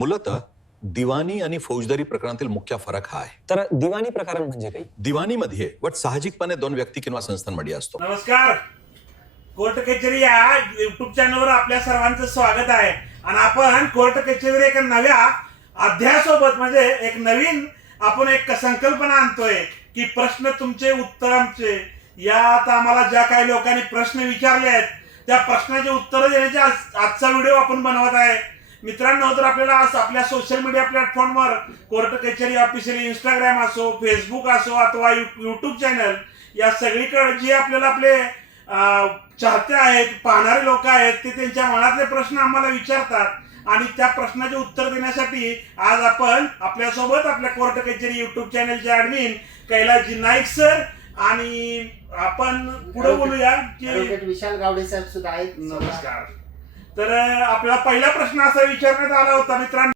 मूलतः दिवाणी आणि फौजदारी प्रकरणातील मुख्य फरक हा आहे. तर दिवाणी प्रकरण म्हणजे काही? दिवाणीमध्ये वट साहजिकपणे दोन व्यक्ती किंवा संस्थांमध्ये असतो. नमस्कार, कोर्ट कचेरी या युट्यूब चॅनलवर आपल्या सर्वांचं स्वागत आहे. आणि आपण कोर्ट कचेरी एका नव्या अध्यायासोबत म्हणजे एक नवीन आपण एक संकल्पना आणतोय की प्रश्न तुमचे उत्तर आमचे. यात आम्हाला ज्या काही लोकांनी प्रश्न विचारले आहेत त्या प्रश्नाचे उत्तर देण्याचे आजचा व्हिडिओ आपण बनवत आहे. मित्रांनो, तर आपल्याला आपल्या सोशल मीडिया प्लॅटफॉर्मवर कोर्ट कचेरी ऑफिशियल इंस्टाग्राम असो, फेसबुक असो अथवा युट्यूब चॅनल या सगळीकडे जे आपल्याला आपले चाहते आहेत, पाहणारे लोक आहेत, ते त्यांच्या मनातले प्रश्न आम्हाला विचारतात आणि त्या प्रश्नाचे उत्तर देण्यासाठी आज आपण आपल्यासोबत आपल्या कोर्ट कचेरी YouTube चॅनलचे admin Kailas ji Naik sir आणि आपण पुढे बोलूया की विशाल गावडे साहेब सुद्धा आहेत. नमस्कार. तर आपला पहिला प्रश्न असा विचारण्यात आला होता मित्रांनो